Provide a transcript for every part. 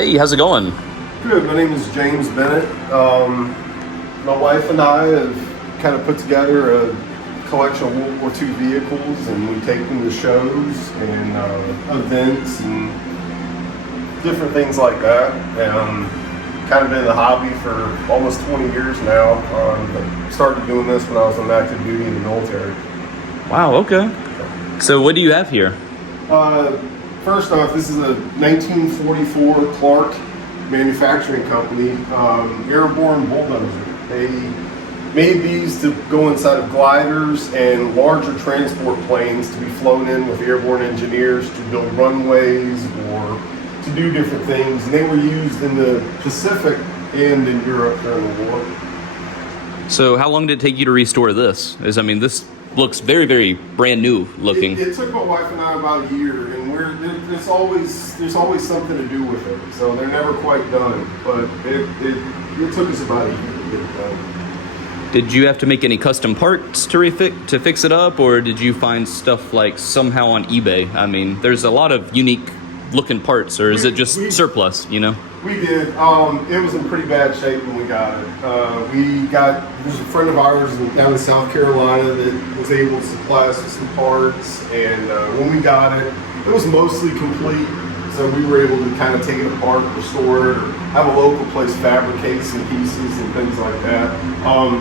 Hey, how's it going? Good. My name is James Bennett. My wife and I have kind of put together a collection of World War II vehicles, and we take them to shows and events and different things like that. Kind of been in the hobby for almost 20 years now. Started doing this when I was on active duty in the military. Wow, okay. So what do you have here? First off, this is a 1944 Clark manufacturing company, airborne bulldozer. They made these to go inside of gliders and larger transport planes to be flown in with airborne engineers to build runways or to do different things. And they were used in the Pacific and in Europe during the war. So how long did it take you to restore this? This looks very, very brand new looking. It took my wife and I about a year, and there's always something to do with it. So they're never quite done, but it took us about a year to get it done. Did you have to make any custom parts to fix it up, or did you find stuff like somehow on eBay? There's a lot of unique looking parts, or is it just surplus, We did. It was in pretty bad shape when we got it. There's a friend of ours down in South Carolina that was able to supply us with some parts, and when we got it, it was mostly complete, so we were able to kind of take it apart, restore it, or have a local place fabricate some pieces and things like that.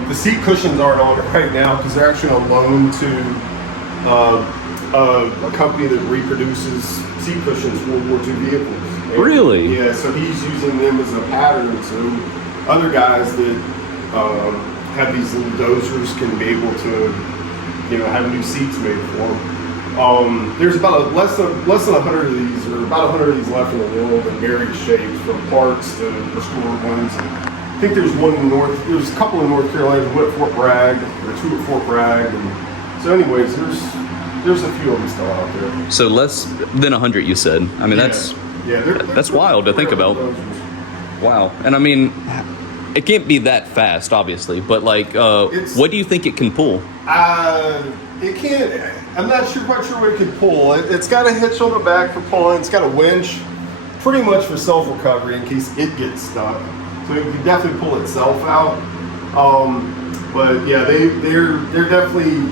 The seat cushions aren't on it right now because they're actually on loan to a company that reproduces seat cushions for World War II vehicles. And, really? Yeah, so he's using them as a pattern, so other guys that have these little dozers can be able to, have new seats made for them. There's about less than 100 of these, or about 100 of these left in the world in various shapes, from parts to restored ones. I think there's a couple in North Carolina, one at Fort Bragg, or two at Fort Bragg, and so anyways, there's a few of them still out there. So less than 100, you said. That's wild to think about. Wow. And it can't be that fast, obviously, but what do you think it can pull? It can't. I'm not quite sure what it can pull. It's got a hitch on the back for pulling. It's got a winch, pretty much for self-recovery in case it gets stuck. So it can definitely pull itself out. But yeah, they're definitely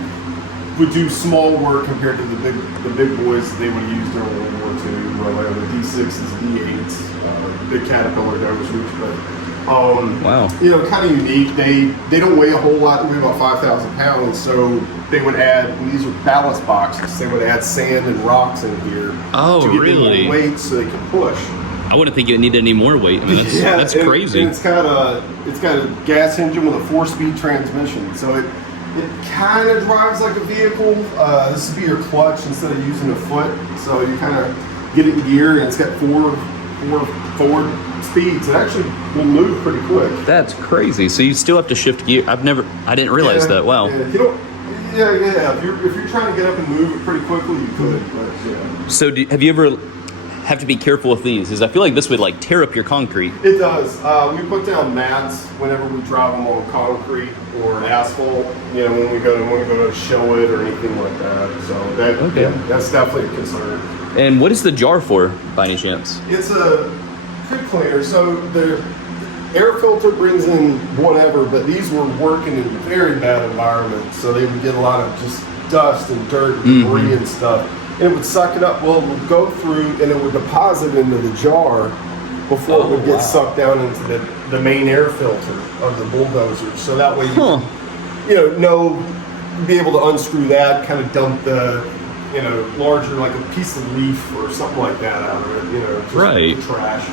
would do small work compared to the big boys that they would use during World War II, the D6s, D8s, big Caterpillar dozers. But wow, kind of unique. They don't weigh a whole lot. They weigh about 5,000 pounds. So they would add, and these are ballast boxes. They would add sand and rocks in here to get really? more weight so they can push. I wouldn't think it needed any more weight. That's crazy. And it's got a gas engine with a 4-speed transmission, so it kind of drives like a vehicle. This would be your clutch instead of using a foot, so you kind of get it in gear, and it's got four forward speeds. It actually will move pretty quick. That's crazy. So you still have to shift gear. I didn't realize that. Wow. Yeah. If you're trying to get up and move it pretty quickly, you could. But yeah. So have you ever have to be careful with these? Because I feel like this would tear up your concrete. It does. We put down mats whenever we drive them on concrete or asphalt. When we go to show it or anything like that. So that's definitely a concern. And what is the jar for, by any chance? It's a good cleaner. So the air filter brings in whatever, but these were working in very bad environments, so they would get a lot of just dust and dirt and debris and stuff. And it would suck it up. Well, it would go through and it would deposit into the jar before it would get sucked down into the main air filter of the bulldozer. So that way you be able to unscrew that, kind of dump the larger, like a piece of leaf or something like that out of it, just trash.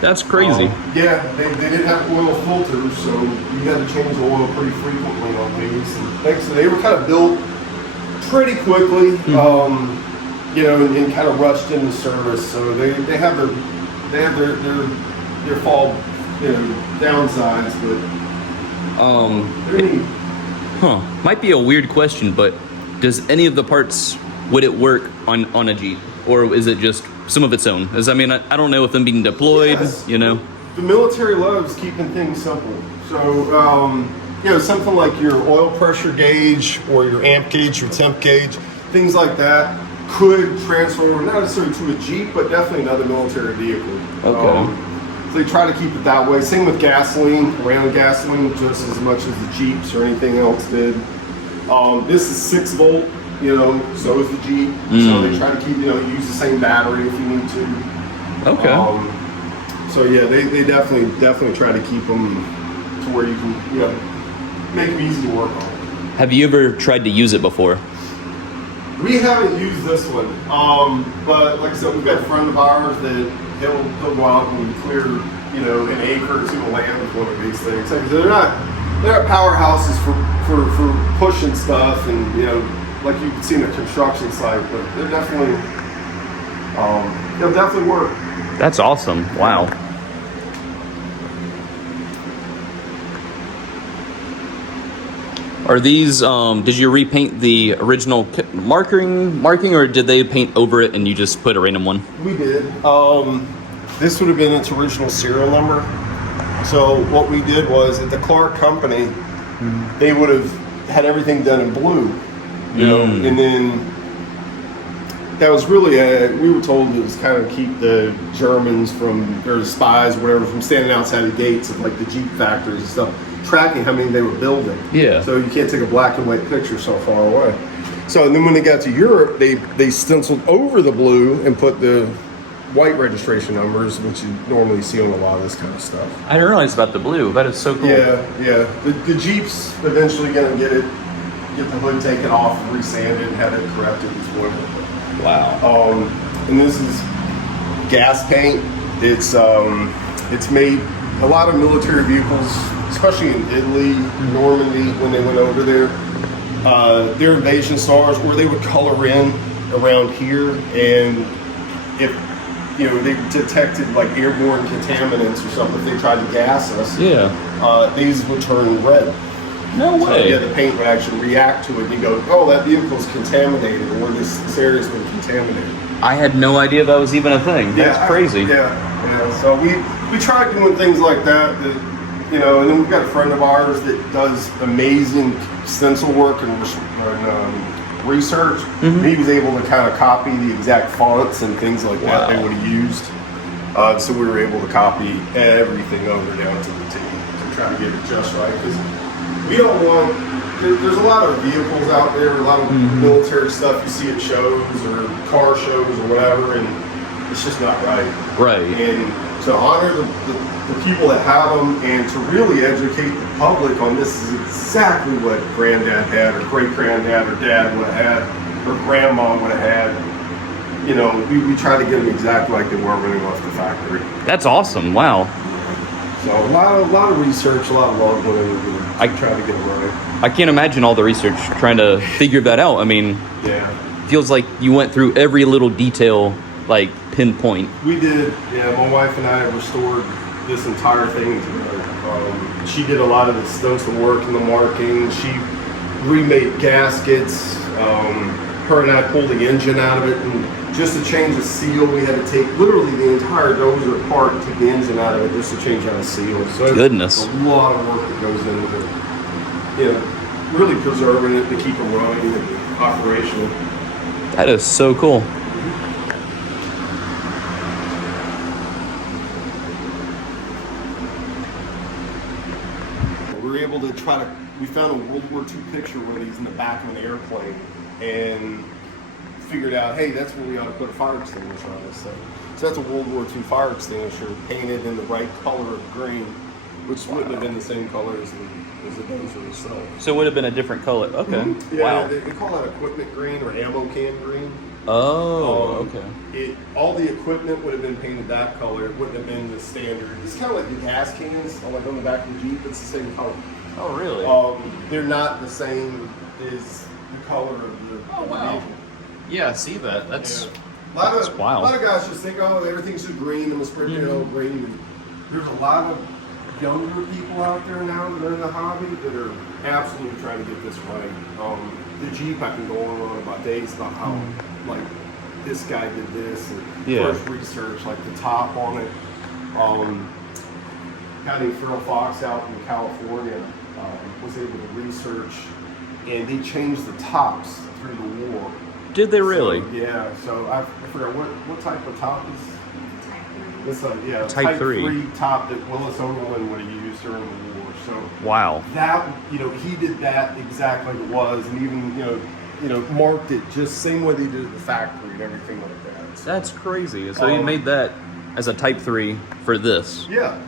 That's crazy. They didn't have oil filters, so you had to change the oil pretty frequently on these. And so they were kind of built pretty quickly, and kind of rushed into service. So they have their fall, downsides, but they're neat. Might be a weird question, but does any of the parts, would it work on a Jeep, or is it just some of its own? I don't know if them being deployed, Yes. The military loves keeping things simple. So, something like your oil pressure gauge or your amp gauge, your temp gauge, things like that could transfer, not necessarily to a Jeep, but definitely another military vehicle. Okay. So they try to keep it that way. Same with gasoline, ran on gasoline just as much as the Jeeps or anything else did. This is 6 volt, you know, so is the Jeep. So they try to keep, you know, use the same battery if you need to. Okay. So yeah, they definitely try to keep them to where you can, you know, make them easy to work on. Have you ever tried to use it before? We haven't used this one, but like I said, we've got a friend of ours that he'll go out and clear, you know, an acre or 2 of land with one of these things. Like, they're not powerhouses for pushing stuff, and you know, like you can see in the construction site, but they're definitely they'll definitely work. That's awesome. Wow. Are these, did you repaint the original marking, or did they paint over it and you just put a random one? We did. This would have been its original serial number. So what we did was, at the Clark company, they would have had everything done in blue, you know, and then that was really, we were told it was kind of keep the Germans from, or the spies, whatever, from standing outside the gates of like the Jeep factories and stuff, tracking how many they were building. Yeah. So you can't take a black and white picture so far away. So and then when they got to Europe, they stenciled over the blue and put the white registration numbers, which you normally see on a lot of this kind of stuff. I didn't realize about the blue. That is so cool. Yeah. The Jeep's eventually gonna get the hood taken off and resanded and have it corrected as well. Wow. And this is gas paint. It's made a lot of military vehicles, especially in Italy, Normandy, when they went over there. Their invasion stars, where they would color in around here, and if you know they detected like airborne contaminants or something, if they tried to gas us, these would turn red. No way. So, yeah, the paint would actually react to it. And you go, oh, that vehicle's contaminated, or this area's been contaminated. I had no idea that was even a thing. That's crazy. So we tried doing things like that, you know, and then we've got a friend of ours that does amazing stencil work and research. Mm-hmm. He was able to kind of copy the exact fonts and things like that they would have used. So we were able to copy everything over down to the T to try to get it just right. Because we don't want, there's a lot of vehicles out there, a lot of military stuff you see at shows or car shows or whatever, and it's just not right. Right. And to honor the people that have them, and to really educate the public on this is exactly what granddad had, or great-granddad, or dad would have had, or grandma would have had. You know, we try to get them exactly like they were when they left the factory. That's awesome. Wow. So a lot of research, a lot of love went into it. I try to get it right. I can't imagine all the research trying to figure that out. I mean, feels like you went through every little detail, like pinpoint. We did. Yeah, my wife and I restored this entire thing together. She did a lot of the stencil work and the marking. She remade gaskets. Her and I pulled the engine out of it, and just to change the seal, we had to take literally the entire dozer apart and take the engine out of it just to change out a seal. So goodness, a lot of work that goes into it. Yeah, really preserving it to keep it running and operational. That is so cool. We were able to we found a World War II picture where he's in the back of an airplane, and figured out, hey, that's where we ought to put a fire extinguisher on this thing. So that's a World War II fire extinguisher painted in the right color of green, which wouldn't have been the same color as the dozer itself. So it would have been a different color. Okay. Mm-hmm. Yeah, they call that equipment green or ammo can green. Oh, okay. All the equipment would have been painted that color. It wouldn't have been the standard. It's kind of like the gas cans, like on the back of the Jeep. It's the same color. Oh, really? They're not the same as the color of the vehicle. Yeah, I see that. That's wild. A lot of guys just think, oh, everything's just green and we'll spray it green. And there's a lot of younger people out there now that are in the hobby that are absolutely trying to get this right. The Jeep, I can go on about days about how, like, this guy did this, and first research, like the top on it. Guy named Phil Fox out in California was able to research, and they changed the tops through the war. Did they really? So, I forgot what type of top is. Type 3. It's like, yeah, Type 3 top that Willis Overland would have used during the war. So wow. that, he did that exactly like it was, and even, marked it just same way they did at the factory and everything like that. So, that's crazy. So he made that as a Type 3 for this. Yeah,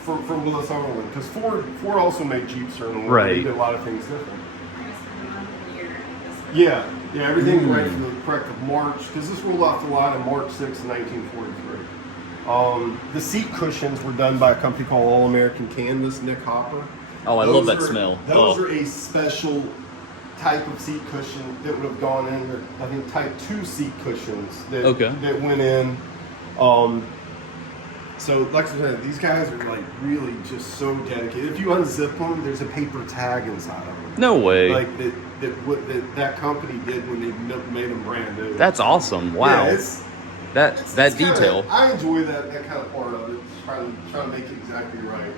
for Willis Overland, because Ford also made Jeeps during the war. Right. They did a lot of things different. Yeah, everything's right for the correct of March, because this rolled off the line on March 6th, 1943. The seat cushions were done by a company called All American Canvas, Nick Hopper. Oh, I love that smell. Those are a special type of seat cushion that would have gone in. I think Type 2 seat cushions that went in. So, like I said, these guys are like really just so dedicated. If you unzip them, there's a paper tag inside of them. No way. Like that company did when they made them brand new. That's awesome. Wow. Yeah, that detail. I enjoy that kind of part of it. Trying to make it exactly right.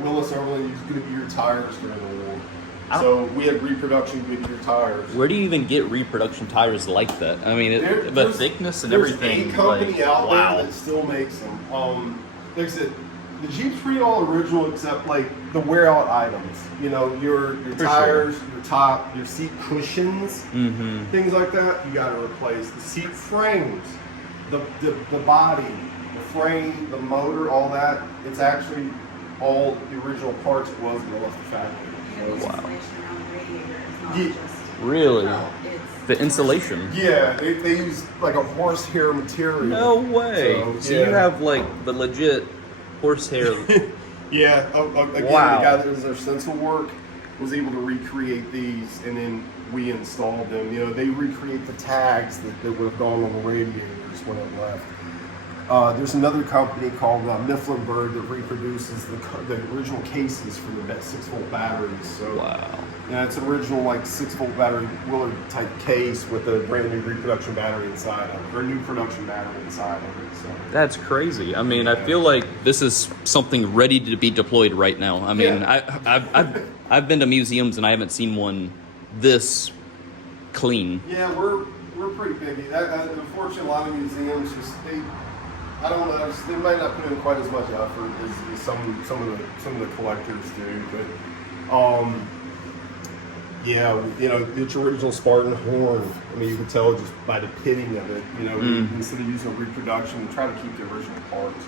Willis Overland used Goodyear tires during the war. So we had reproduction Goodyear tires. Where do you even get reproduction tires like that? I mean, the thickness and everything. There's a company out there that still makes them. Like I said, the Jeep's pretty all original except like the wear out items. Your tires, your top, your seat cushions, things like that. You got to replace the seat frames, the body, the frame, the motor, all that. It's actually all the original parts it was when it left the factory. Wow. Really? The insulation? Yeah, they use like a horsehair material. No way. So you have like the legit horsehair. Yeah. Again, wow. The guy that was our stencil work was able to recreate these, and then we installed them. They recreate the tags that would have gone on the radiators when it left. There's another company called Mifflinburg that reproduces the original cases for the 6-volt batteries. So, wow. Yeah, it's an original 6-volt battery Willard type case with a brand new reproduction battery inside of it, or a new production battery inside of it. So. That's crazy. I mean, I feel like this is something ready to be deployed right now. I mean, I've been to museums and I haven't seen one this clean. Yeah, we're pretty picky. Unfortunately, a lot of museums I don't know. They might not put in quite as much effort as some of the collectors do, but it's original Spartan horn. I mean, you can tell just by the pitting of it. Instead of using reproduction, try to keep the original parts.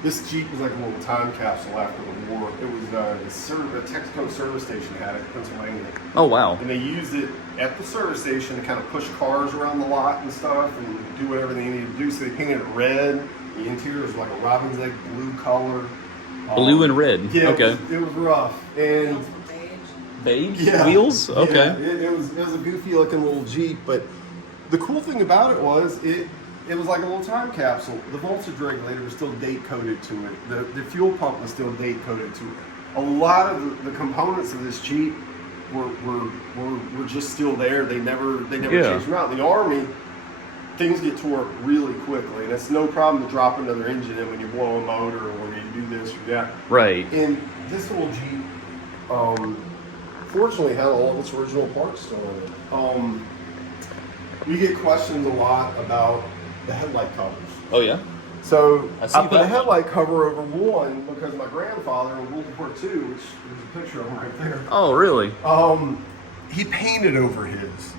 This Jeep was like a little time capsule after the war. It was a Texaco service station had it in Pennsylvania. Oh wow! And they used it at the service station to kind of push cars around the lot and stuff and do whatever they needed to do. So they painted it red. The interior was like a robin's egg blue color. Blue and red. Yeah, okay. It was rough. And beige wheels. Okay. Yeah, it was a goofy looking little Jeep, but the cool thing about it was it was like a little time capsule. The voltage regulator was still date coded to it. The fuel pump was still date coded to it. A lot of the components of this Jeep were just still there. They never changed them out. In the Army, things get tore up really quickly, and it's no problem to drop another engine in when you blow a motor or when you do this or that. Right. And this little Jeep, fortunately, had all of its original parts still in it. We get questions a lot about the headlight covers. Oh yeah. So I put a headlight cover over one because my grandfather in World War II, which there's a picture of him right there. Oh really? He painted over his.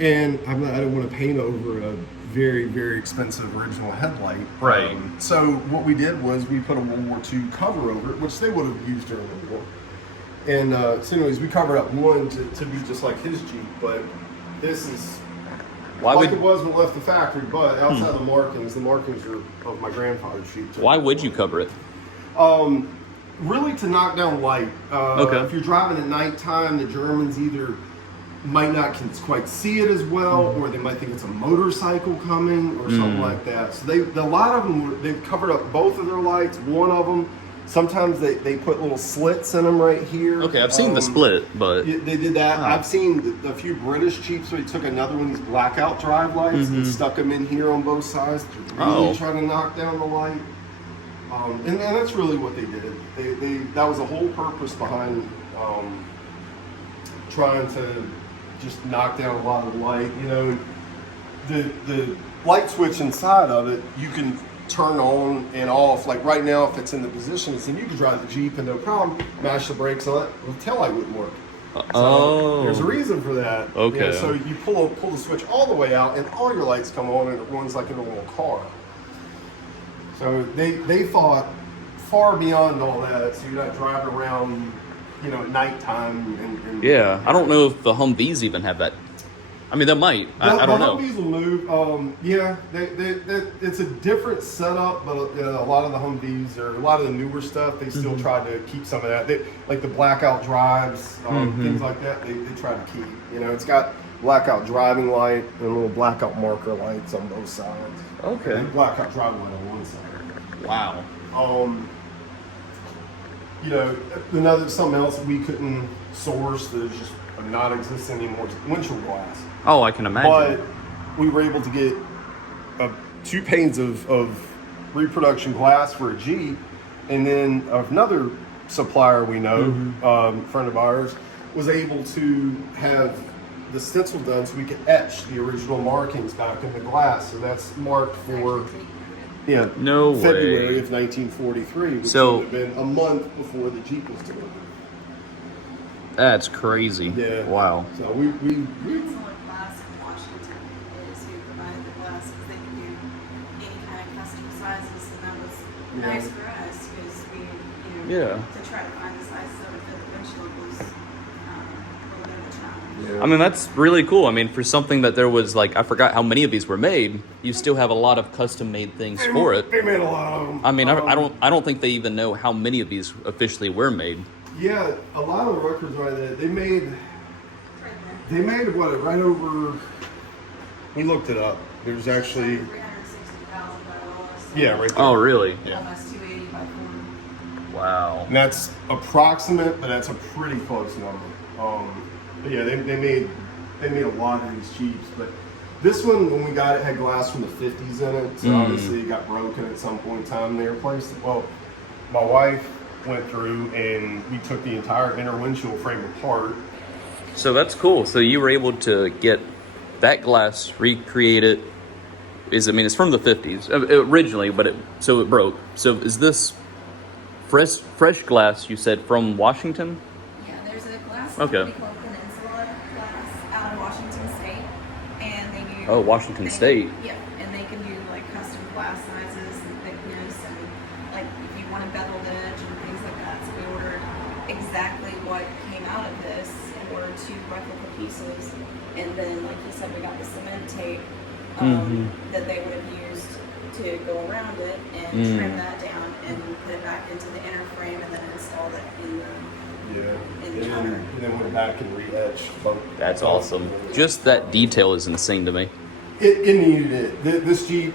And I don't want to paint over a very, very expensive original headlight. Right. So what we did was we put a World War II cover over it, which they would have used during the war. And so anyways, we covered up one to be just like his Jeep, but this is it was when it left the factory, but outside the markings are of my grandfather's Jeep. Why would you cover it? Really to knock down light. Okay. If you're driving at nighttime, the Germans either might not quite see it as well, or they might think it's a motorcycle coming or something like that. So a lot of them, they've covered up both of their lights. One of them, sometimes they put little slits in them right here. Okay, I've seen the split, but they did that. I've seen a few British Jeeps where they took another one of these blackout drive lights and stuck them in here on both sides to really try to knock down the light. And that's really what they did. That was the whole purpose behind trying to just knock down a lot of the light. the light switch inside of it, you can turn on and off. Like right now, if it's in the position it's in, you can drive the Jeep and no problem, mash the brakes on it, the taillight wouldn't work. So there's a reason for that. Okay. So you pull the switch all the way out and all your lights come on and it runs like a normal car. So they thought far beyond all that, so you're not driving around, at nighttime. And yeah, I don't know if the Humvees even have that. I mean, they might. I don't know. The Humvees will move. It's a different setup, but a lot of the Humvees or a lot of the newer stuff, they still try to keep some of that. Like the blackout drives, things like that, they try to keep. It's got blackout driving light and little blackout marker lights on both sides. Okay. And blackout driving light on one side. Wow. Something else we couldn't source that is just non-existent anymore is windshield glass. Oh, I can imagine. But we were able to get 2 panes of reproduction glass for a Jeep, and then another supplier we know, friend of ours, was able to have the stencil done so we could etch the original markings back in the glass. So that's marked for no February way. of 1943, which So would have been a month before the Jeep was delivered. That's crazy. Yeah. Wow. So we Excellent Glass in Washington is who provided the glass because they can do any kind of custom sizes, and that was nice for us because we, to try to find the sizes that would fit the windshield was a little bit of a challenge. Yeah. I mean, that's really cool. I mean, for something that there was I forgot how many of these were made, you still have a lot of custom made things for it. They made a lot of them. I mean, I don't think they even know how many of these officially were made. Yeah, a lot of the records right there. They made Right there. what right over. We looked it up. There's actually 360,000 by almost. right there. Oh, really? Almost 280 by 40. Wow. And that's approximate, but that's a pretty close number. But yeah, they made a lot of these Jeeps, but this one, when we got it, had glass from the 50s in it. So obviously it got broken at some point in time. They replaced it. Well, my wife went through and we took the entire inner windshield frame apart. So that's cool. So you were able to get that glass recreated. It's from the 50s originally, but it broke. So is this fresh glass? You said from Washington? Yeah, there's a glass Okay. company called Peninsula Glass out of Washington State, and they do. Oh, Washington State. Yeah, and they can do custom glass sizes and thickness, and if you want a beveled edge and things like that. So we ordered exactly what came out of this and ordered 2 replica pieces, and then like you said, we got the cement tape that they would have used to go around it and trim that down and put it back into the inner frame and then installed it in the counter. And then went back and re-etched. That's awesome. Just that detail is insane to me. It needed it. This Jeep,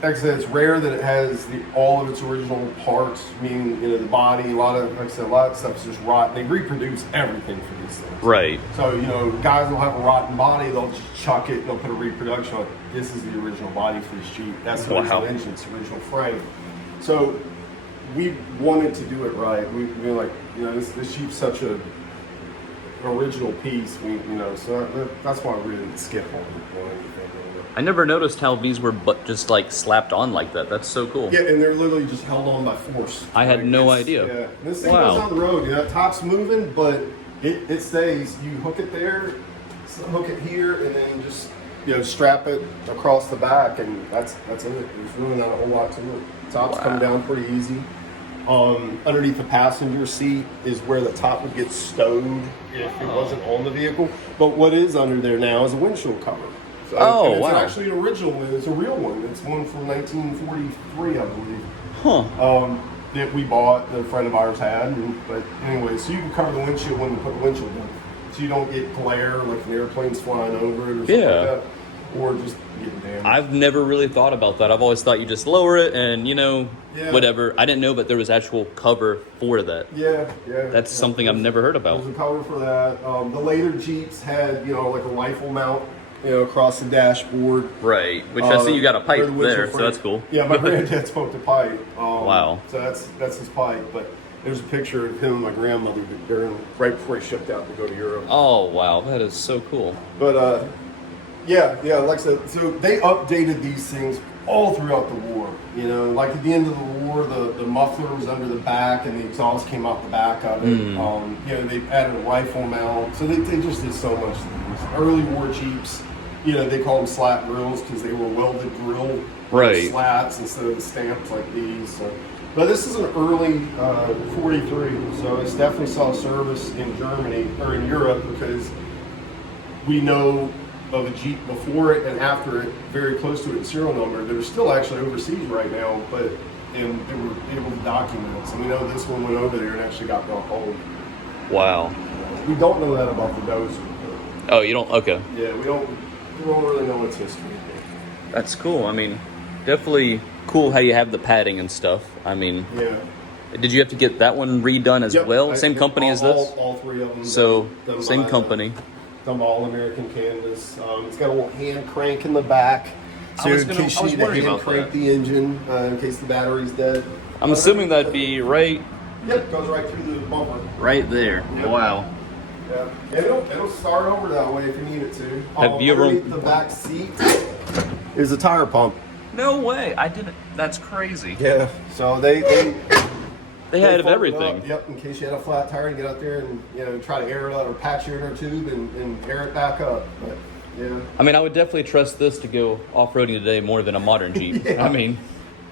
like I said, it's rare that it has all of its original parts, meaning the body. A lot of stuff's just rotten. They reproduce everything for these things. Right. So guys will have a rotten body. They'll just chuck it. They'll put a reproduction on it. This is the original body for this Jeep. That's the original engine. It's the original frame. So we wanted to do it right. We were like, this Jeep's such a original piece. So that's why we didn't skip on anything. I never noticed how these were just slapped on like that. That's so cool. Yeah, and they're literally just held on by force. I had no idea. Yeah, this thing goes on the road. Top's moving, but it stays. You hook it there, hook it here, and then just strap it across the back, and that's it. There's really not a whole lot to it. Top's come down pretty easy. Underneath the passenger seat is where the top would get stowed if it wasn't on the vehicle. But what is under there now is a windshield cover. So, it's actually an original one. It's a real one. It's one from 1943, I believe. Huh. That we bought, that a friend of ours had. But anyway, so you can cover the windshield when you put the windshield in. So you don't get glare like an airplane's flying over it or something like that. Or just getting damaged. I've never really thought about that. I've always thought you just lower it and, whatever. I didn't know that there was actual cover for that. Yeah. That's something I've never heard about. There's a cover for that. The later Jeeps had, like a rifle mount, across the dashboard. Right, which I see you got a pipe the there, frame. so that's cool. Yeah, my granddad smoked a pipe. Wow. So that's his pipe. But there's a picture of him and my grandmother right before he shipped out to go to Europe. Oh, wow, that is so cool. But Yeah, like I said, so they updated these things all throughout the war. You know, like at the end of the war, the muffler was under the back and the exhaust came out the back of it. You know, they added a rifle mount. So they just did so much things. Early war Jeeps, you know, they call them slat grills because they were welded grill slats instead of the stamps like these. So, but this is an early 43, so it's definitely saw service in Germany or in Europe because we know of a Jeep before it and after it, very close to its serial number, that are still actually overseas right now, and they were able to document it. So we know this one went over there and actually got brought home. Wow. We don't know that about the Dozer. Oh, you don't? Okay. Yeah, we don't really know its history. That's cool. I mean, definitely cool how you have the padding and stuff. I mean, yeah. Did you have to get that one redone as well? Same company as this? All three of them. So, same company. Done by All American Canvas. It's got a little hand crank in the back. So in case you need to hand crank the engine, in case the battery's dead. I'm assuming that'd be right. Yep, goes right through the bumper. Right there. Yep. Wow. Yeah, it'll start over that way if you need it to. Have you ever? Underneath the back seat is a tire pump. No way! I didn't. That's crazy. Yeah. So they had everything. Yep. In case you had a flat tire, you get out there and try to air it out or patch your inner tube and air it back up. But yeah. I mean, I would definitely trust this to go off-roading today more than a modern Jeep. Yeah. I mean,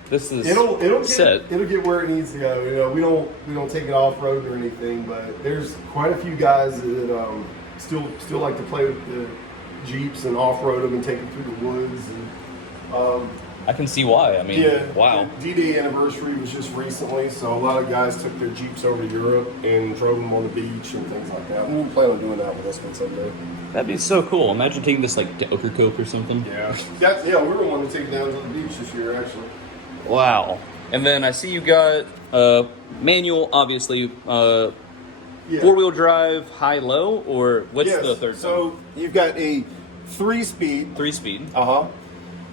this is it'll set. It'll get where it needs to go. You know, we don't take it off-road or anything, but there's quite a few guys that still like to play with the Jeeps and off-road them and take them through the woods. And I can see why. I mean, yeah, wow. The D-Day anniversary was just recently, so a lot of guys took their Jeeps over to Europe and drove them on the beach and things like that. And we plan on doing that with this one someday. That'd be so cool. Imagine taking this like to Ocracoke or something. Yeah. We were wanting to take it down to the beach this year, actually. Wow. And then I see you got manual, obviously, four-wheel drive, high-low, or what's the third one? So you've got a 3-speed. 3-speed. Uh-huh.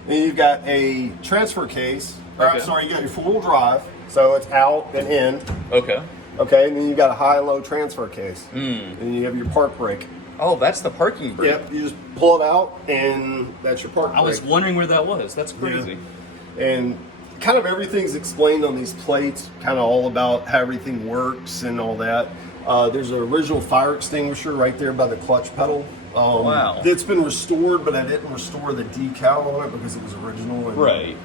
Then you've got a transfer case. Okay. I'm sorry, you got your 4-wheel drive, so it's out and in. Okay. Okay, and then you've got a high-low transfer case. And you have your park brake. Oh, that's the parking brake. Yep, you just pull it out, and that's your park brake. I was wondering where that was. That's crazy. Yeah. And kind of everything's explained on these plates, kind of all about how everything works and all that. There's an original fire extinguisher right there by the clutch pedal. Wow. It's been restored, but I didn't restore the decal on it because it was original. And right.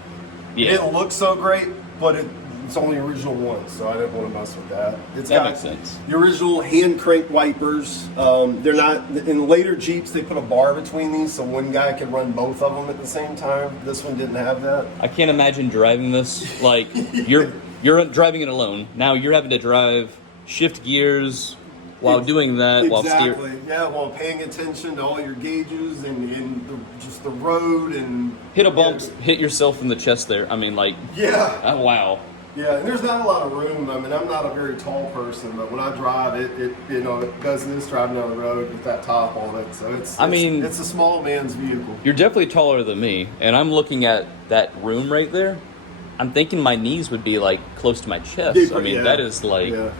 Yeah. It didn't look so great, but it's only original one, so I didn't want to mess with that. That makes sense. The original hand crank wipers. They're not in later Jeeps. They put a bar between these, so one guy could run both of them at the same time. This one didn't have that. I can't imagine driving this like you're driving it alone. Now you're having to drive, shift gears while doing that, while steering. Yeah, while paying attention to all your gauges and just the road and hit a bump, hit yourself in the chest there. I mean, like oh, wow. Yeah, and there's not a lot of room. I mean, I'm not a very tall person, but when I drive, it does this driving down the road with that top on it. So it's a small man's vehicle. You're definitely taller than me, and I'm looking at that room right there. I'm thinking my knees would be like close to my chest. I mean, that is like. Yeah.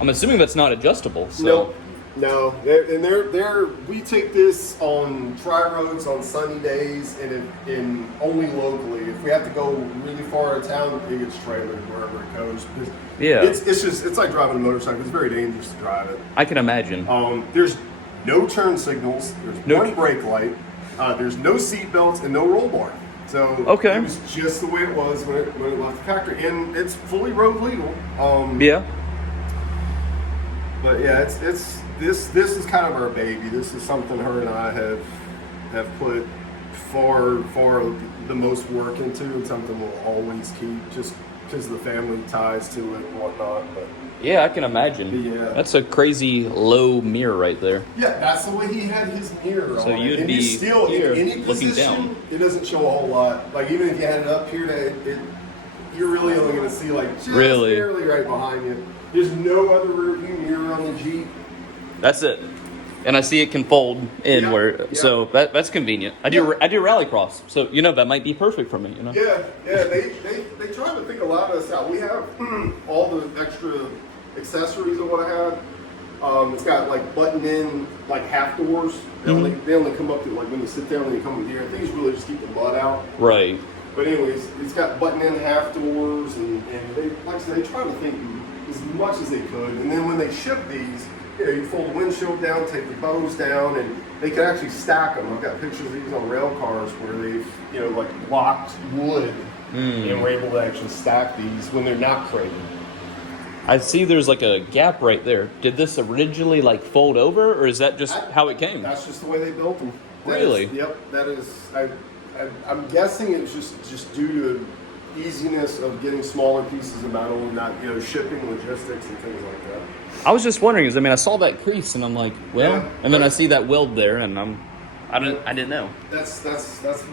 I'm assuming that's not adjustable. So. No. And we take this on tri-roads on sunny days and only locally. If we have to go really far out of town, it gets trailered wherever it goes. Yeah. It's like driving a motorcycle. It's very dangerous to drive it. I can imagine. There's no turn signals. There's one brake light. There's no seat belts and no roll bar. So it was just the way it was when it left the factory, and it's fully road legal. Yeah. But yeah, this is kind of our baby. This is something her and I have put far the most work into, and something we'll always keep just because of the family ties to it and whatnot. But yeah, I can imagine. Yeah. That's a crazy low mirror right there. Yeah, that's the way he had his mirror on. So you'd and be still here in any looking position, down. It doesn't show a whole lot. Like even if you had it up here, you're really only going to see like just barely right behind you. There's no other rearview mirror on the Jeep. That's it. And I see it can fold in so that's convenient. I do rallycross, so that might be perfect for me. Yeah. They try to think a lot of this out. We have all the extra accessories of what I have. It's got like button-in like half doors They only come up to, like, when you sit down and you come in here. I think it's really just keep the mud out. Right. But anyways, it's got button-in half doors, and they, like I said, they try to think as much as they could. And then when they ship these, you fold the windshield down, take the bows down, and they can actually stack them. I've got pictures of these on rail cars where they've, like blocked wood, and we're able to actually stack these when they're not crated. I see there's like a gap right there. Did this originally like fold over, or is that just how it came? That's just the way they built them. Really? That is. I'm guessing it was just due to easiness of getting smaller pieces of metal, not shipping, logistics, and things like that. I was just wondering, I saw that crease, and I'm like, and then I see that weld there, and I didn't know. That's the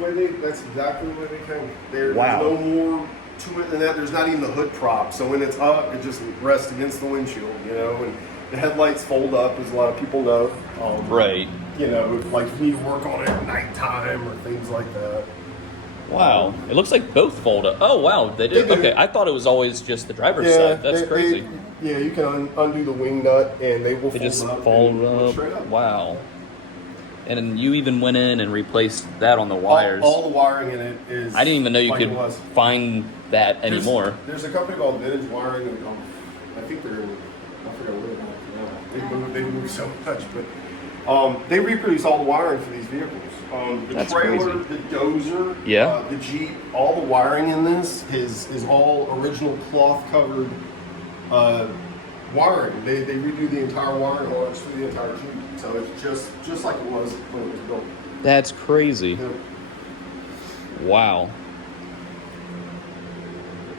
way that's exactly the way they came. There's Wow. no more to it than that. There's not even the hood prop, so when it's up, it just rests against the windshield, and the headlights fold up, as a lot of people know. Right. Like you need to work on it at nighttime or things like that. Wow. It looks like both fold up. Oh, wow. They did. Okay, I thought it was always just the driver's side. That's crazy. You can undo the wing nut, and they will They just fold fold up. up. Straight up. Wow. And then you even went in and replaced that on the wires. All the wiring in it is. I didn't even know you like could it was. find that anymore. There's a company called Vintage Wiring, and I think they're in, I forget where they're at now. They move so much, but they reproduce all the wiring for these vehicles. The That's trailer, crazy. the dozer, the Jeep, all the wiring in this is all original cloth covered wiring. They redo the entire wiring harness for the entire Jeep. So it's just like it was when it was built. That's crazy. Yeah. Wow.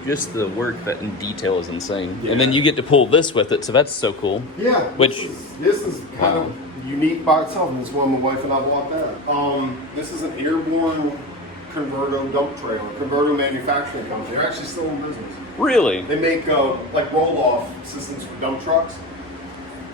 Just the work that in detail is insane. Yeah. And then you get to pull this with it, so that's so cool. Yeah. Which this is kind of unique by itself, and this is why my wife and I bought that. This is an airborne Converto dump trailer. Converto manufacturing company. They're actually still in business. Really? They make like roll-off systems for dump trucks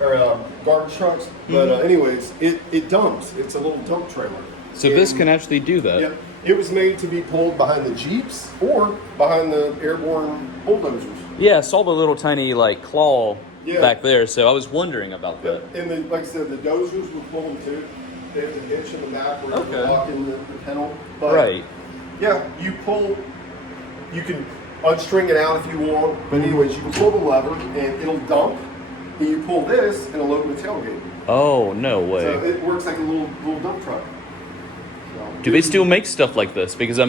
or garbage trucks. But anyways, it dumps. It's a little dump trailer. So this can actually do that? Yep. It was made to be pulled behind the Jeeps or behind the airborne bulldozers. Yeah, I saw the little tiny like claw Yeah. back there, so I was wondering about that. And then, like I said, the dozers will pull them too. They have the hitch in the back where you can lock in the pedal. But Right. yeah, you can unstring it out if you want. But anyways, you can pull the lever and it'll dump. And you pull this and it'll open the tailgate. Oh, no way. So it works like a little dump truck. So, Do they still make stuff like this? Because I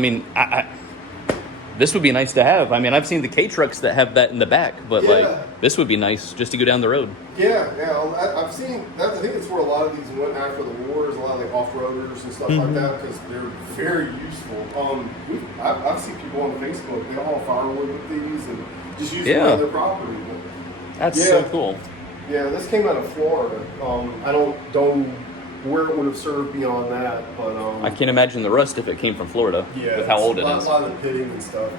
this would be nice to have. I've seen the K trucks that have that in the back, but like this would be nice just to go down the road. Yeah. I've seen that. I think it's where a lot of these went after the war, is a lot of like off-roaders and stuff like that, because they're very useful. I've seen people on Facebook, they all firewood with these and just use them on their property. That's so cool. Yeah, this came out of Florida. I don't know where it would have served beyond that, but I can't imagine the rust if it came from Florida with how old it is. A lot of the pitting and stuff.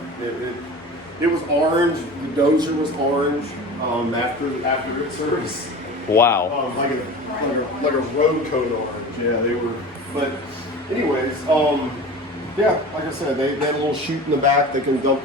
It was orange. The dozer was orange after its service. Wow. Like a road coat orange. Yeah, they were. But anyways, yeah, like I said, they had a little chute in the back they can dump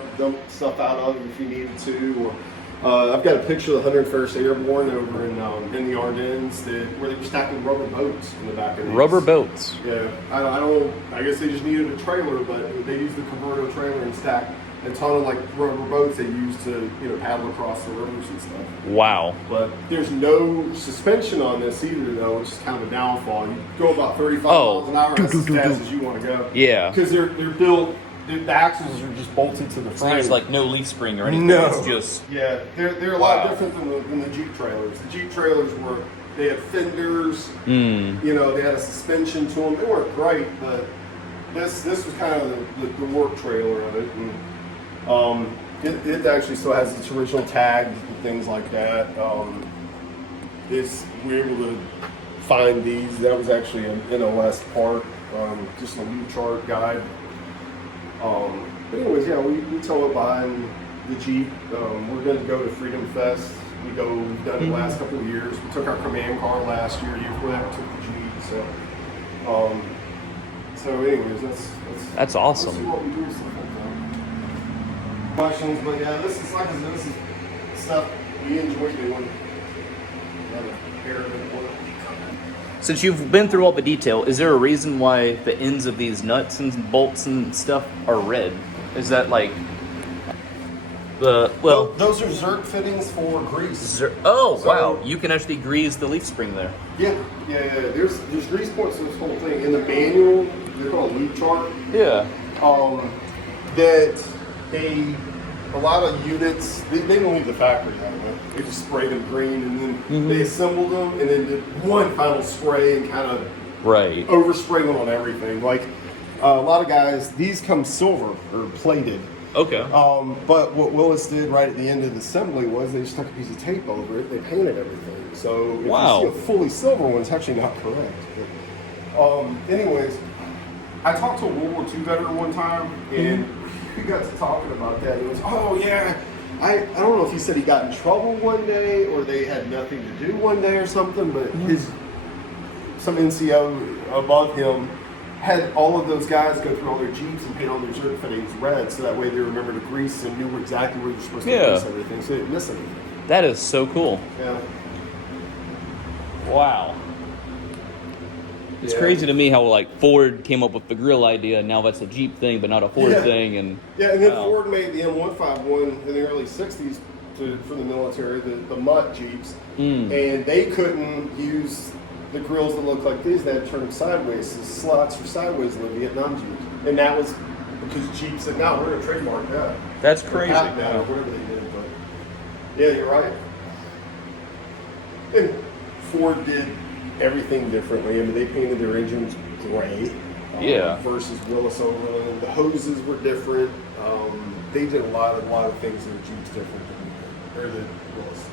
stuff out of if you needed to. Or, I've got a picture of the 101st Airborne over in the Ardennes where they were stacking rubber boats in the back of these. Rubber boats. Yeah, I guess they just needed a trailer, but they used the Converto trailer and stacked a ton of like rubber boats they used to paddle across the rivers and stuff. Wow. But there's no suspension on this either, though, which is kind of a downfall. You go about 35 miles an hour, that's as fast as you want to go. Yeah. Because they're built. The axles are just bolted to the frame. So there's like no leaf spring or anything. No. It's just they're a lot different than the Jeep trailers. The Jeep trailers they had fenders. They had a suspension to them. They weren't great, but this was kind of the work trailer of it. And, it actually still has its original tags and things like that. We were able to find these. That was actually an NOS part, just a new chart guide. But anyways, yeah, we tow it behind the Jeep. We're going to go to Freedom Fest. We've done it the last couple of years. We took our command car last year before that we took the Jeep. So anyways, that's awesome. Let's see what we do with stuff like that. Questions, but yeah, this is like I said, this is stuff we enjoy doing. Since you've been through all the detail, is there a reason why the ends of these nuts and bolts and stuff are red? Is that like those are Zerk fittings for grease. Oh, so, wow! You can actually grease the leaf spring there. Yeah. There's grease points in this whole thing. In the manual, they're called a loop chart. Yeah. That a lot of units, they don't leave the factory that way. They just spray them green and then they assembled them and then did one final spray and kind of overspray them on everything. Like a lot of guys, these come silver or plated. Okay. But what Willis did right at the end of the assembly was they stuck a piece of tape over it. They painted everything. So if you see a fully silver one, it's actually not correct. But, anyways, I talked to a World War II veteran one time, and we got to talking about that. He was, oh yeah, I don't know if he said he got in trouble one day or they had nothing to do one day or something, but some NCO above him had all of those guys go through all their Jeeps and paint all their Zerk fittings red, so that way they remembered to grease and knew exactly where you're supposed to grease everything, so they didn't miss anything. That is so cool. Yeah. Wow. It's crazy to me how like Ford came up with the grill idea, and now that's a Jeep thing, but not a Ford thing. And and then Ford made the M151 in the early '60s for the military, the Mutt Jeeps, and they couldn't use the grills that look like these. They had to turn them sideways. The slots were sideways in the Vietnam Jeeps, and that was because Jeep said, "No, we're going to trademark that." That's crazy. Or whatever they did, but yeah, you're right. And Ford did everything differently. I mean, they painted their engines gray. Versus Willis Overland. The hoses were different. They did a lot of things in the Jeeps different than Willis.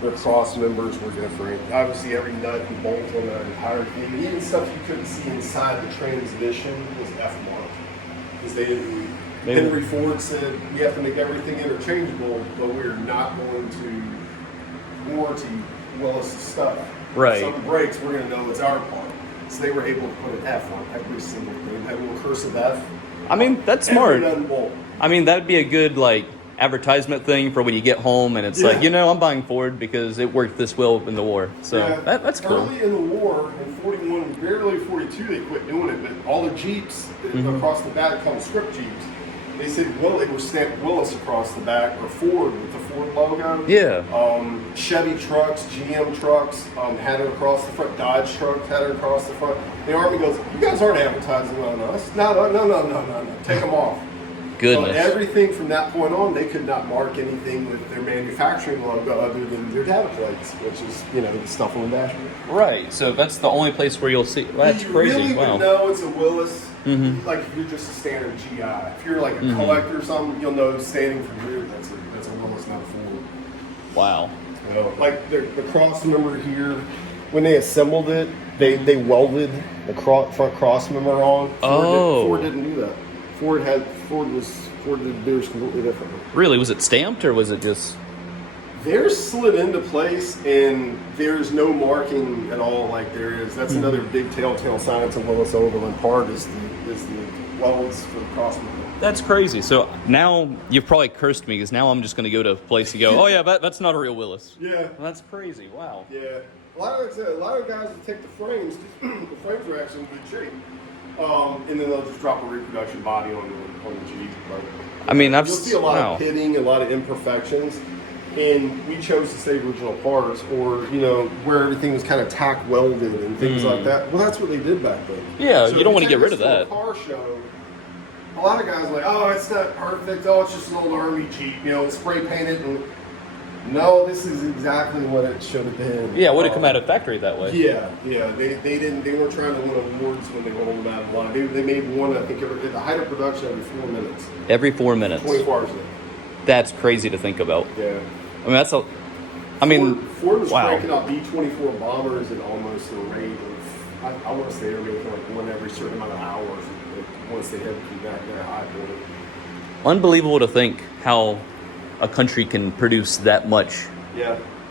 Their cross members were different. Obviously, every nut and bolt on the entire thing, even stuff you couldn't see inside the transmission, was F marked because they didn't. Henry Ford said, we have to make everything interchangeable, but we're not going to warranty Willis' stuff. Right. So the brakes, we're going to know it's our part. So they were able to put an F on every single thing. That little cursive F. I mean, that's smart. Nut and bolt. I mean, that'd be a good, like, advertisement thing for when you get home and it's like, I'm buying Ford because it worked this well in the war. So that's cool. Early in the war, in 41, barely 42, they quit doing it, but all the Jeeps across the back called script Jeeps. They said, they were stamped Willis across the back, or Ford with the Ford logo. Yeah. Chevy trucks, GM trucks had it across the front. Dodge trucks had it across the front. The Army goes, you guys aren't advertising on us. No. Take them off. Goodness. Everything from that point on, they could not mark anything with their manufacturing logo other than their data plates, which is, the stuff on the dashboard. Right. So that's the only place where you'll see. Well, that's crazy. You really would know it's a Willis. Like if you're just a standard GI. If you're like a collector or something, you'll know standing from here that's a Willis, not a Ford. Wow. Like the cross member here, when they assembled it, they welded the front cross member on. Ford didn't do that. Ford did theirs completely differently. Really? Was it stamped or was it just? They're slid into place and there's no marking at all like there is. That's another big telltale sign to Willis Overland part is the welds for the cross member. That's crazy. So now you've probably cursed me because now I'm just going to go to a place and go, oh yeah, that's not a real Willis. Yeah. Well, that's crazy. Wow. Yeah. A lot of guys will take the frames. The frames are actually in good shape. And then they'll just drop a reproduction body on the Jeep. I mean, you'll see a lot of pitting, a lot of imperfections, and we chose to stay original parts, or where everything was kind of tack welded and things like that. Well, that's what they did back then. Yeah, so you don't want to get rid of that. Car show. A lot of guys are like, oh, it's not perfect. Oh, it's just an old Army Jeep. Spray painted and. No, this is exactly what it should have been. Yeah, it would have come out of factory that way. Yeah. They weren't trying to win awards when they rolled them out of line. They made one, I think, at the height of production every 4 minutes. Every 4 minutes. 24 hours a day. That's crazy to think about. Yeah. I mean, that's a. Ford was cranking out B-24 bombers at almost the rate of, I want to say they were making like one every certain amount of hours once they had to that high point. Unbelievable to think how a country can produce that much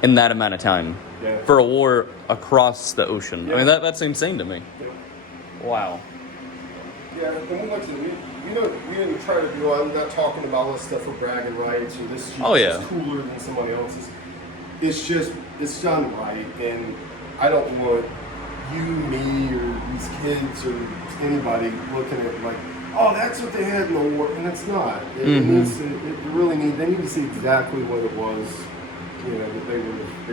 in that amount of time for a war across the ocean. I mean, that's insane to me. Yeah. Wow. Yeah, and we didn't try to do. I'm not talking about all this stuff for bragging rights or this Jeep is cooler than somebody else's. it's done right, and I don't want you, me, or these kids or anybody looking at like, oh, that's what they had in the war, and it's not. It really they need to see exactly what it was, that they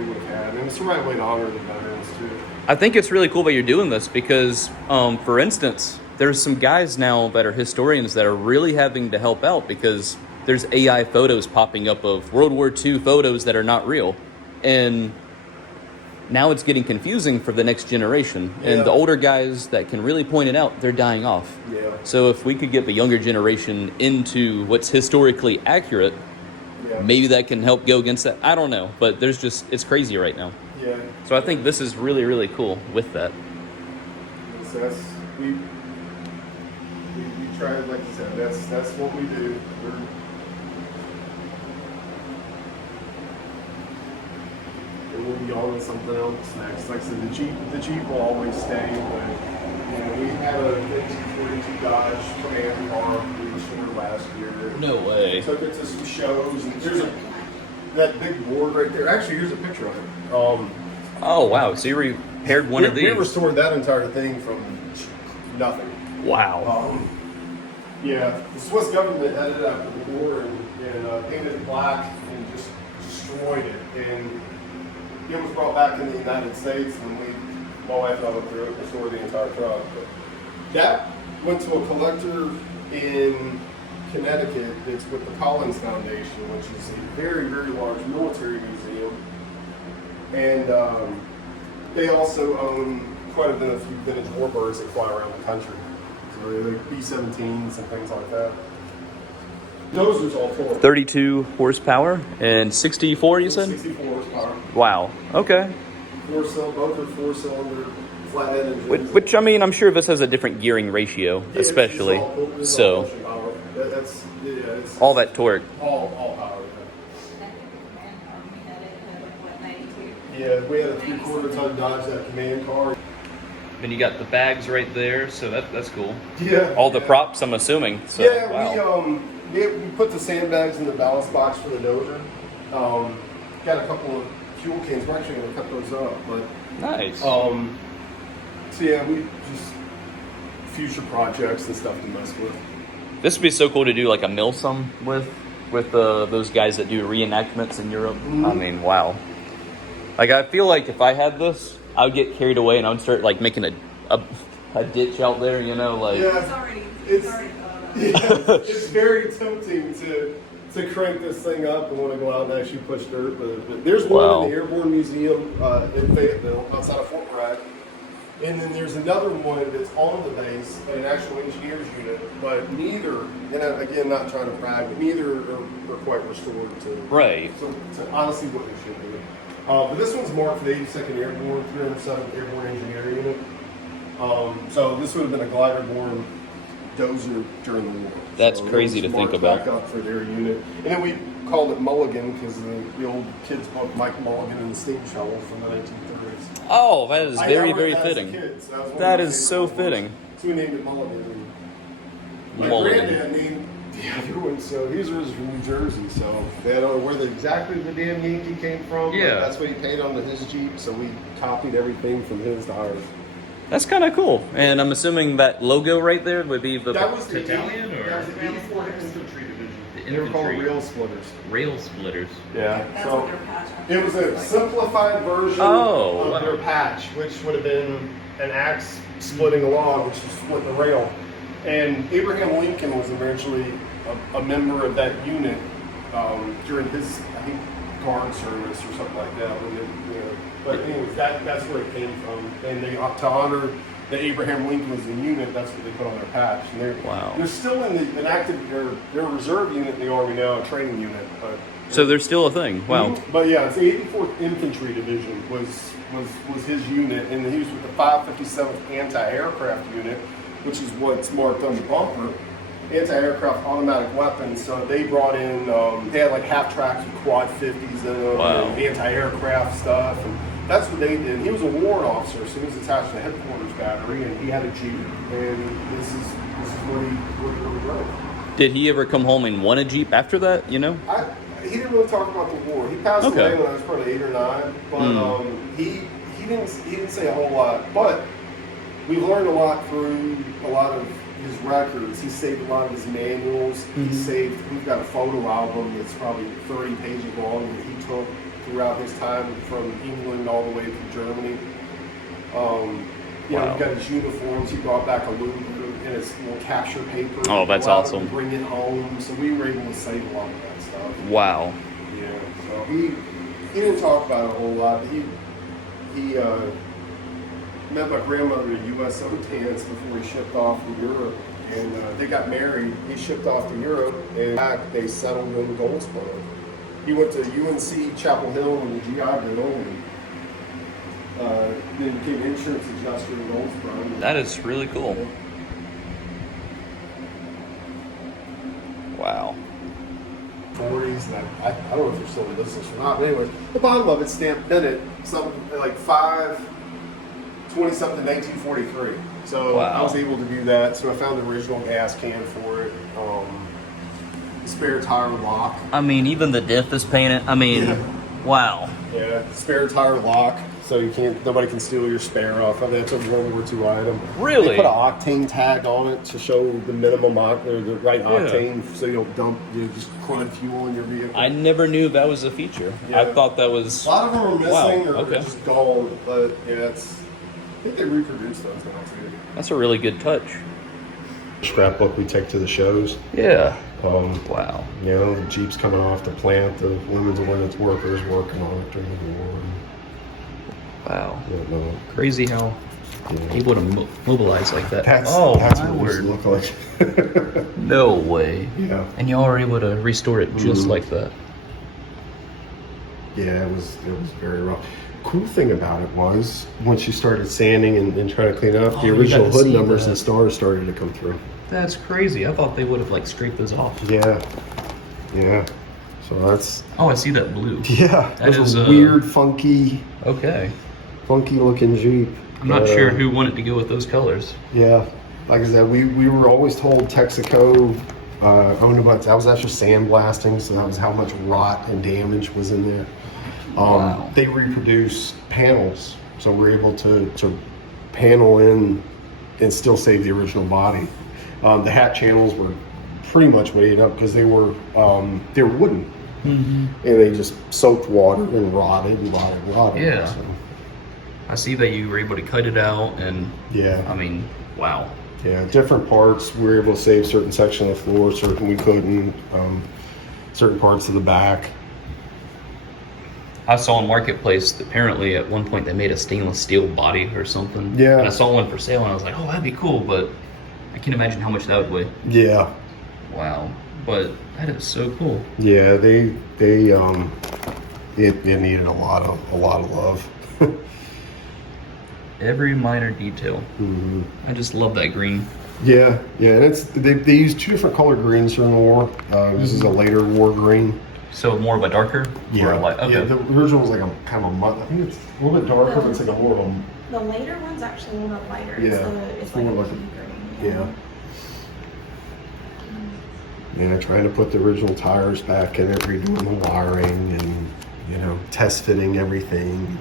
would have had, and it's the right way to honor the veterans too. I think it's really cool that you're doing this because, for instance, there's some guys now that are historians that are really having to help out because there's AI photos popping up of World War II photos that are not real. And now it's getting confusing for the next generation. Yeah. And the older guys that can really point it out, they're dying off. Yeah. So if we could get the younger generation into what's historically accurate, maybe that can help go against that. I don't know. But it's crazy right now. Yeah. So I think this is really, really cool with that. So we try, like you said, that's what we do. And we'll be on to something else next. Like I said, the Jeep will always stay, but we had a 1942 Dodge Command car we restored last year. No way. Took it to some shows, and there's that big board right there. Actually, here's a picture of it. Oh wow! So you repaired one of these? We restored that entire thing from nothing. Wow. Yeah, the Swiss government had it after the war and painted it black and just destroyed it. And it was brought back in the United States, and my wife and I went through it and restored the entire truck. But that went to a collector in Connecticut. It's with the Collins Foundation, which is a very, very large military museum. And they also own quite a bit of vintage warbirds that fly around the country. So like B-17s and things like that. Dozers all full. 32 horsepower and 64, you said? 64 horsepower. Wow. Okay. Both are four-cylinder flathead engines. Which I mean, I'm sure this has a different gearing ratio, Yeah, especially. it's all So power. It's all that torque. all power. Yeah. Yeah, we had a 3/4 ton Dodge, that command car. Then you got the bags right there, so that's cool. Yeah. All the props, I'm assuming. So, Yeah, wow. we put the sandbags in the ballast box for the Dozer. Got a couple of fuel cans. We're actually going to cut those up, but Nice. so yeah, we just future projects and stuff to mess with. This would be so cool to do like a milsim with those guys that do reenactments in Europe. Mm-hmm. I mean, wow. Like I feel like if I had this, I would get carried away and I would start like making a ditch out there, like. Yeah, It's already thought about. yeah, it's very tempting to crank this thing up and want to go out and actually push dirt with it. But there's one Wow. in the Airborne Museum in Fayetteville, outside of Fort Bragg. And then there's another one that's on the base, an actual engineer's unit, but neither, and again, not trying to brag, but neither are quite restored to, Right. to honestly what they should be. But this one's marked for the 82nd Airborne, 307th Airborne Engineer Unit. So this would have been a glider-borne Dozer during the war. That's So it crazy was to think marked about. Back up for their unit, and then we called it Mulligan because the old kids book Mike Mulligan and the Steam Shovel from the 1930s. Oh, that is very, I read very that as a fitting. kid, so that was one of That my is favorite so books. fitting. So we named it Mulligan. My Mulligan. granddad named the other one, so he was from New Jersey, so they don't know where exactly the damn Yankee came from. Yeah. But that's what he paid on his Jeep, so we copied everything from his to ours. That's kind of cool. And I'm assuming that logo right there would be the That was the battalion or that was the 84th Infantry Division. The They were called infantry. rail splitters. rail splitters. Yeah. That's So what their patch it was a simplified version Oh, of wow. their patch, which would have been an axe splitting a log, which is split the rail. And Abraham Lincoln was eventually a member of that unit during his, I think, guard service or something like that. When but anyways, that's where it came from. And they, to honor that Abraham Lincoln was in unit, that's what they put on their patch. And they're still in an active, they're a reserve unit in the Army now, a training unit. But So they're still a thing. Wow. But yeah, it's the 84th Infantry Division was his unit, and he was with the 557th Anti-Aircraft Unit, which is what's marked on the bumper. Anti-aircraft automatic weapons. So they brought in, they had like half tracks with quad 50s in them, Wow. and anti-aircraft stuff, and that's what they did. He was a warrant officer, so he was attached to the headquarters battery, and he had a Jeep, and this is what he drove. Did he ever come home and want a Jeep after that? I he didn't really talk about the war. He passed away when I was probably 8 or 9, but he didn't say a whole lot. But we've learned a lot through a lot of his records. He saved a lot of his manuals. We've got a photo album that's probably 30 pages long that he took throughout his time from England all the way to Germany. We've got his uniforms. He brought back a Luger and his little capture paper. Oh, that's awesome. Bring it home. So we were able to save a lot of that stuff. Wow. Yeah. So he didn't talk about it a whole lot. But he met my grandmother at U.S. Otans before he shipped off to Europe. And they got married. He shipped off to Europe, and back they settled in Goldsboro. He went to UNC Chapel Hill in the GI Bill, and then became insurance adjuster in Goldsboro. That is really cool. Wow. 40s, and I don't know if they're still in business or not. But anyway, the bottom of it stamped in it something like 5/20-something 1943. So I was able to do that. So I found the original gas can for it. Spare tire lock. I mean, even the diff is painted. I mean, wow. Yeah, spare tire lock. So nobody can steal your spare off of it. It's a World War II item. Really? They put an octane tag on it to show the minimum the right octane, so you don't just crud fuel in your vehicle. I never knew that was a feature. Yeah. I thought that was. A lot of them are missing or Okay. just gone, but I think they reproduce those now too. That's a really good touch. Scrapbook we take to the shows. Yeah. Wow. The Jeep's coming off the plant, the women's and women's workers working on it during the war. Wow. Crazy how able to mobilize like that. That's my what word. it look like. No way. Yeah. And y'all were able to restore it just like that. Yeah, it was very rough. Cool thing about it was once you started sanding and trying to clean it up, the original hood numbers and stars started to come through. That's crazy. I thought they would have scraped those off. Yeah. So that's. Oh, I see that blue. Yeah, That is a weird, funky looking Jeep. I'm not sure who wanted to go with those colors. Yeah, like I said, we were always told Texaco owned about that was actually sandblasting, so that was how much rot and damage was in there. They reproduce panels, so we're able to panel in and still save the original body. The hat channels were pretty much weighted up because they were wooden, and they just soaked water and rotted. Yeah. So. I see that you were able to cut it out, and I mean, wow. Yeah, different parts. We were able to save certain sections of the floor, certain we couldn't. Certain parts of the back. I saw in Marketplace that apparently at one point they made a stainless steel body or something. Yeah. And I saw one for sale, and I was like, oh, that'd be cool, but I can't imagine how much that would weigh. Yeah. Wow. But that is so cool. Yeah, it needed a lot of love. Every minor detail. I just love that green. Yeah, and they used 2 different color greens during the war. This is a later war green. So more of a darker? Yeah, or a light? Okay. Yeah. The original was like a kind of a mud. I think it's a little bit darker, but it's like a more of a. The later one's actually a little bit lighter. Yeah, It's like more a like pea green. Yeah, trying to put the original tires back in it, redoing the wiring, and test fitting everything.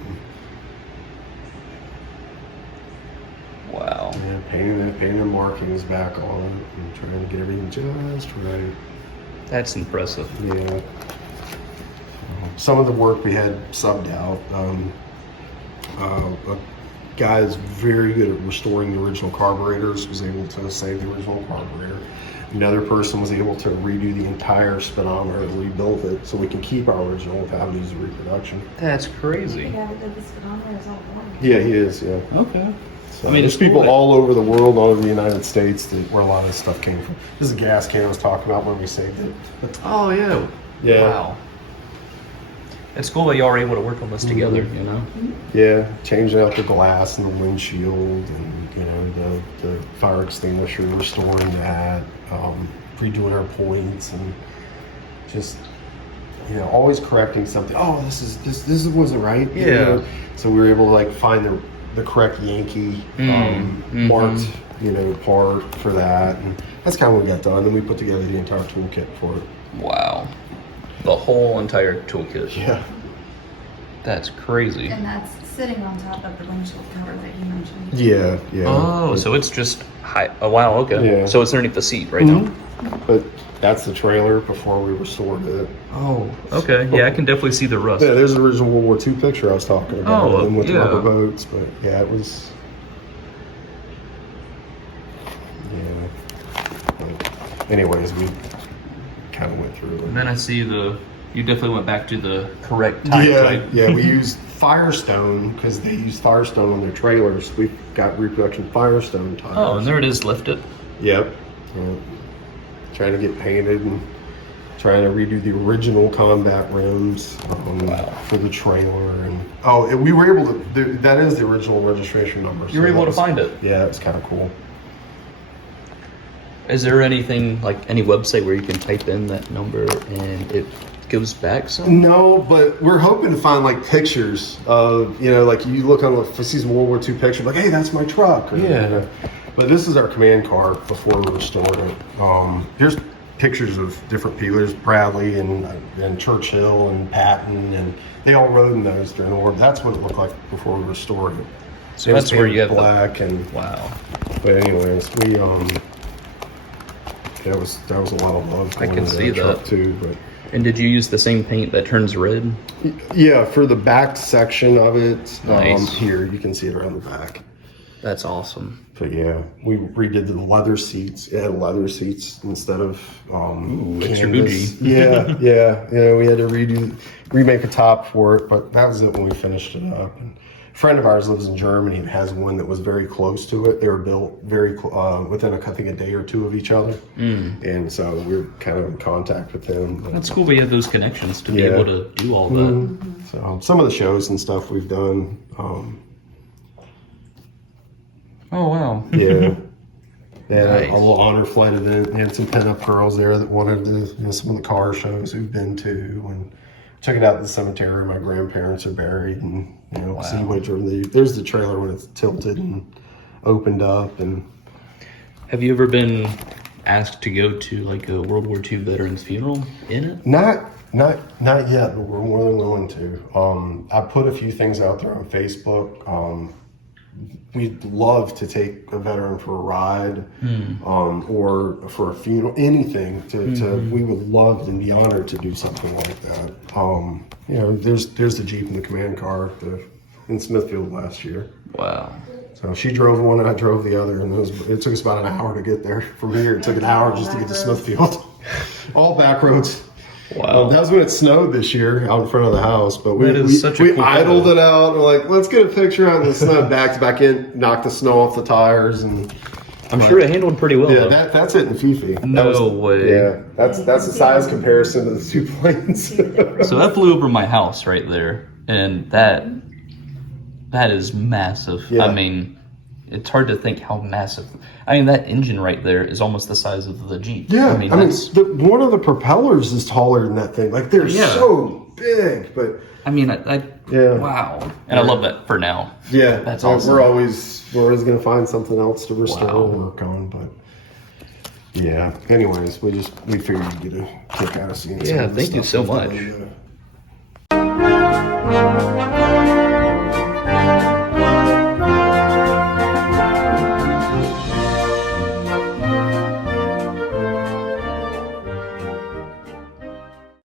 Wow. Yeah, painting the markings back on it, and trying to get everything just right. That's impressive. Yeah. Some of the work we had subbed out. A guy is very good at restoring the original carburetors, was able to save the original carburetor. Another person was able to redo the entire speedometer and rebuild it so we can keep our original without using reproduction. That's crazy. The guy that did the speedometer is all born. Yeah, he is, yeah. Okay. So there's people all over the world, all over the United States, where a lot of this stuff came from. This is a gas can I was talking about when we saved it. Oh, yeah. Yeah. Wow. It's cool that y'all were able to work on this together, Yeah, changing out the glass and the windshield and, the fire extinguisher, restoring that, redoing our points, and just, always correcting something. Oh, this wasn't right. Yeah. So we were able to find the correct Yankee marked, part for that. And that's kind of what we got done. And we put together the entire toolkit for it. Wow. the whole entire toolkit. Yeah. That's crazy. And that's sitting on top of the windshield cover that you mentioned. Yeah, yeah. Oh, so it's just high. Oh, wow, okay. Yeah. So it's underneath the seat right now. But that's the trailer before we restored it. Oh, okay. Yeah, I can definitely see the rust. Yeah, there's the original World War II picture I was talking about. Oh, and with the yeah. rubber boats, but yeah, it was. Yeah. But anyways, we kind of went through it. And then I see you definitely went back to the correct type, right? Yeah, we used Firestone because they use Firestone on their trailers. We've got reproduction Firestone tires. Oh, and there it is, lifted. Yep. Trying to get painted and trying to redo the original combat rims for the trailer. And we were able to. That is the original registration number. You were able to find it. Yeah, it's kind of cool. Is there anything like any website where you can type in that number and it goes back some? No, but we're hoping to find like pictures of, like you look on the season World War II picture, like, hey, that's my truck. Or, Yeah. But this is our command car before we restored it. Here's pictures of different people. There's Bradley and Churchill and Patton, and they all rode in those during the war. That's what it looked like before we restored it. So that's where you have black and wow. But anyways, we that was a lot of love. I can see that too. But and did you use the same paint that turns red? yeah, for the back section of it. Nice. Here you can see it around the back. That's awesome. But yeah, we redid the leather seats. It had leather seats instead of extra canvas. bougie. Yeah. We had to remake a top for it, but that was it when we finished it up. And a friend of ours lives in Germany and has one that was very close to it. They were built very within I think a day or two of each other, and so we were kind of in contact with them. But, That's cool. We have those connections to be able to do all that. So some of the shows and stuff we've done. Oh wow. Yeah. Yeah, Nice. a little honor flight event. We had some pinup girls there that wanted to, some of the car shows we've been to, and check it out at the cemetery. My grandparents are buried, and see what there's the trailer when it's tilted and opened up. And Have you ever been asked to go to like a World War II veteran's funeral in it? Not yet, but we're more than willing to. I put a few things out there on Facebook. We'd love to take a veteran for a ride, or for a funeral, anything. We would love and be honored to do something like that. There's the Jeep and the command car in Smithfield last year. Wow. So she drove one and I drove the other, and it took us about an hour to get there. From here, it took an hour just to get to Smithfield. All back roads. Wow. That was when it snowed this year out in front of the house, but we cool idled photo. it out. And we're like, let's get a picture on the snow. Backed back in, knocked the snow off the tires, and I'm sure it handled pretty well. yeah, though. that's it in Fifi. No way. Yeah, that's the size comparison to the two planes. So that flew over my house right there, and that is massive. Yeah. I mean, it's hard to think how massive. I mean, that engine right there is almost the size of the Jeep. Yeah, I mean, that's, one of the propellers is taller than that thing. Like they're so big, but I mean, yeah. Wow. And I love that for now. Yeah, That's awesome. We're always going to find something else to restore Wow. and work on, but yeah. Anyways, we figured you'd get a kick out of seeing. Yeah, some of the thank you stuff so we've much. done.